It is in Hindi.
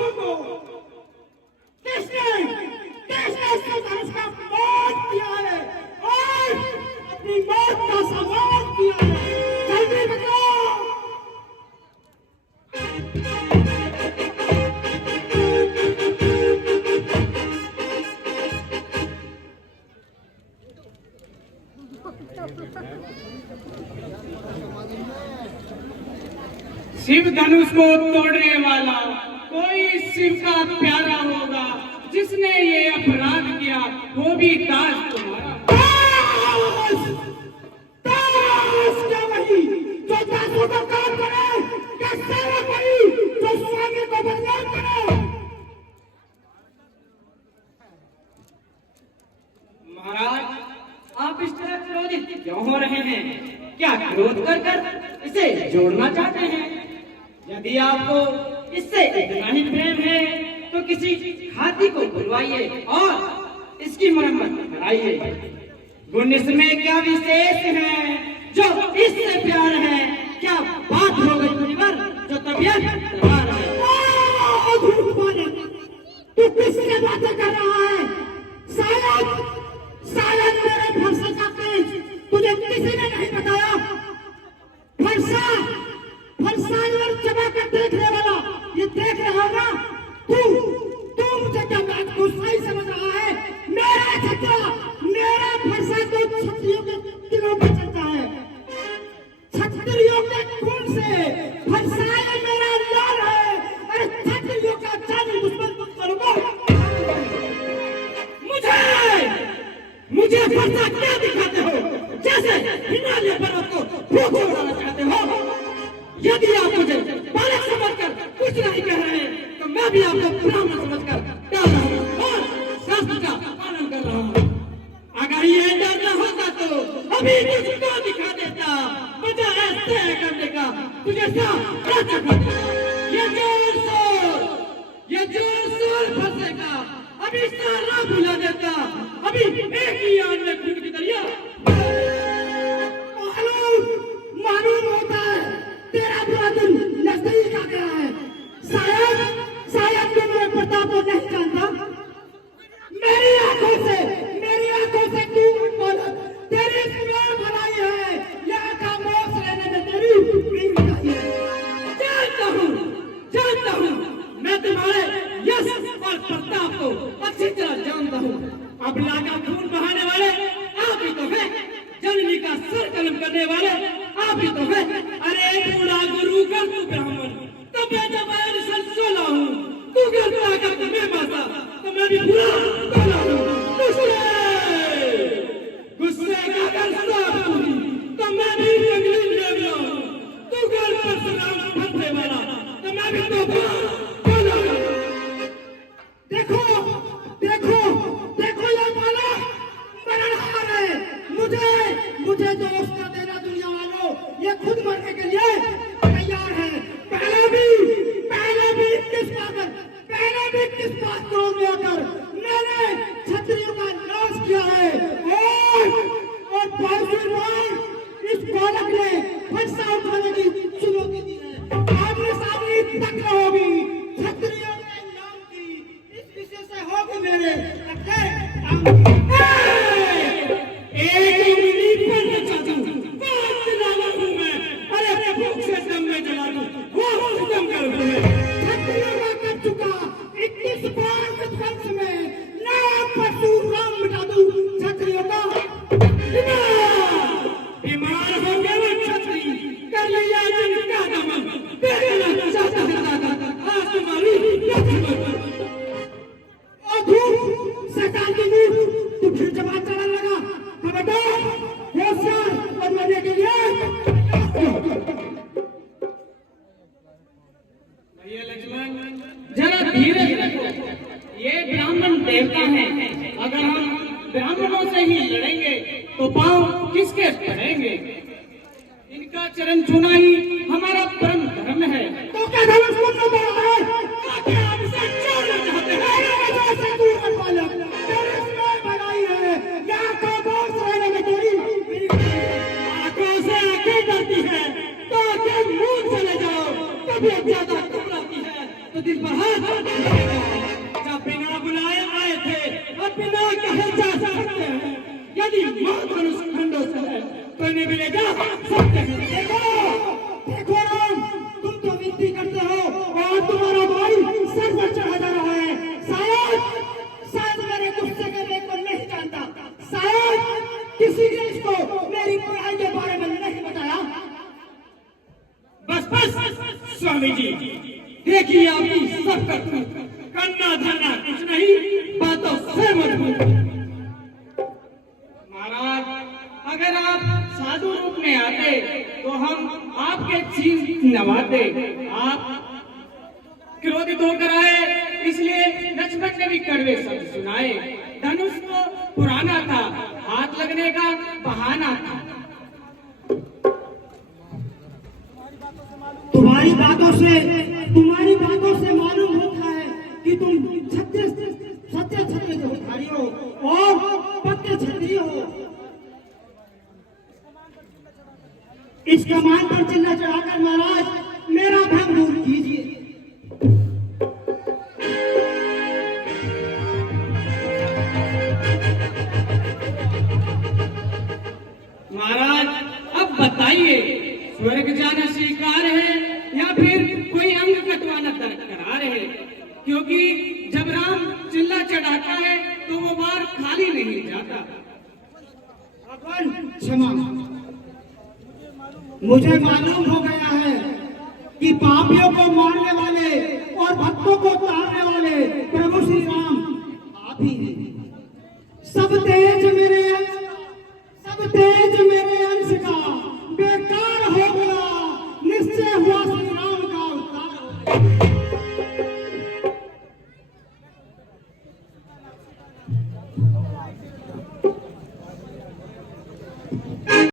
बापू को किसने इसको धनुष का मौत किया है और अपनी मौत का सम्मान किया है? जल्दी बताओ। शिव धनुष को तोड़ने वाला कोई शिव का प्यारा होगा, जिसने ये अपराध किया वो भी दास तुम्हारा। क्या वही जो दासों का काम करे, क्या सेवा वही जो स्वामी को बदनाम करे? महाराज, आप इस तरह क्रोधित क्यों हो रहे हैं? क्या क्रोध कर कर इसे जोड़ना चाहते हैं? यदि आपको इससे इतना ही प्रेम है तो किसी हाथी को बुलवाइए और इसकी मरम्मत कराइए। गुण इसमें क्या विशेष है जो इससे प्यार है? क्या बात हो गई मुनिवर जो तबीयत तैयार है? तू किससे बातें कर रहा है? शायद मेरे फरसा का तेज तुझे किसी ने नहीं बताया। फरसा और चबा कर देखने वाला ये देख रहा ना? तू मुझे क्या बात को सही समझ रहा है? मेरा फरसा तो क्षत्रियों के दिलों में चलता है। क्षत्रियों के खून से फरसा मेरा लाल है। अरे क्षत्रियों का जानी दुश्मन तुम करोगे? मुझे फरसा क्या दिखाते हो? जैसे हिमालय पर्वत को फूंक उड़ाना चाहते हो। यदि आप मुझे बालक समझकर कुछ नहीं कह रहे तो मैं भी आपको ब्राह्मण समझकर डाल रहा हूँ और शास्त्र का पालन कर रहा हूँ। अगर ये डर न होता तो अभी मुझको दिखा देता। मुझे ऐसे करने का तुझे ये जोर शोर फंसेगा। अभी सारा भुला देता। अभी एक ही आन में खून की दरिया मालूम होता है। तेरा बुरा दिन नजदीक आ गया है। शायद तू मेरे प्रताप को नहीं जानता। मेरी आंखों से तू बोला तेरी सुनार भलाई है। यहाँ का मोक्ष लेने में तेरी प्रीति चाहिए। जानता हूँ मैं तुम्हारे यश और प्रताप को अच्छी तरह जानता हूँ। अब लागा खून बहाने वाले आप ही तो हैं। जननी का सर कलम करने वाले आप ही तो हैं। अरे बूढ़ा गुरु कर तू ब्राह्मण, तब मैं जब मैं संसोला हूँ। तू कर तू आकर तो मैं माता, तो मैं भी बुरा काला हूँ। गुस्से का कर साफ हुई तो मैं भी जंगली लेवला हूँ। तू कर परशुराम फंसने वाला तो मैं भी तो काला हूँ। देखो ये माला मरणहार है। मुझे दोष न देना दुनिया वालों। ये खुद मरने के लिए तैयार है। पहले भी किस बात में आकर मैंने क्षत्रियों का नाश किया है और बाईसवीं बार इस बालक ने फरसा उठाने की चुनौती दी है। आमने सामने तक होगी क्षत्रियों के नाम की इस विषय से होगी मेरे देवता हैं। अगर हम ब्राह्मणों से ही लड़ेंगे तो पांव किसके पड़ेंगे? इनका चरण छूना ही हमारा परम धर्म है। तो क्या धर्म सुनना पड़ता है? क्या हमसे छोड़ना चाहते हैं? से दूर मत वाला तेरे इसमें भलाई है। यहाँ का बोझ रहने में तेरी आंखों से आंखें डरती है तो आंखें मुंह चले जाओ। तबीयत ज्यादा घबराती है तो दिल पर हाथ जब बिना बुलाए आए थे और बिना कहे जा सकते हैं। यदि मौत मनुष्य खंडों से है तो इन्हें भी ले जा सकते हैं। देखो राम, तुम तो विनती करते हो और तुम्हारा भाई सर पर चढ़ा जा रहा है। शायद मेरे गुस्से के वेग को नहीं जानता, शायद किसी ने इसको मेरी पढ़ाई के बारे में नहीं बताया। बस स्वामी जी, देखिए आपकी सब करना धरना कुछ नहीं, बातों से मजबूत। महाराज, अगर आप साधु रूप में आते तो हम आपके चीज नवाते। आप क्रोधित होकर आए, इसलिए लक्ष्मण ने भी कड़वे शब्द सुनाए। धनुष तो पुराना था, हाथ लगने का बहाना था। तुम्हारी बातों से मालूम होता है कि तुम सच्चे क्षत्रिय हो और पक्के क्षत्रिय हो। इस कमान पर चिल्ला चढ़ाकर महाराज मेरा भ्रम दूर कीजिए। महाराज, अब बताइए, स्वर्ग जाना स्वीकार है या फिर कोई अंग कटवाना दरकरार है? क्योंकि जब राम चिल्ला चढ़ाता है तो वो बार खाली नहीं जाता। क्षमा, मुझे मालूम हो गया है कि पापियों को मारने वाले और भक्तों को तारने वाले प्रभु श्री राम आप ही हैं। सब तेज मेरे अंश का बेकार हो गया, निश्चय हुआ श्री राम का उद्धार।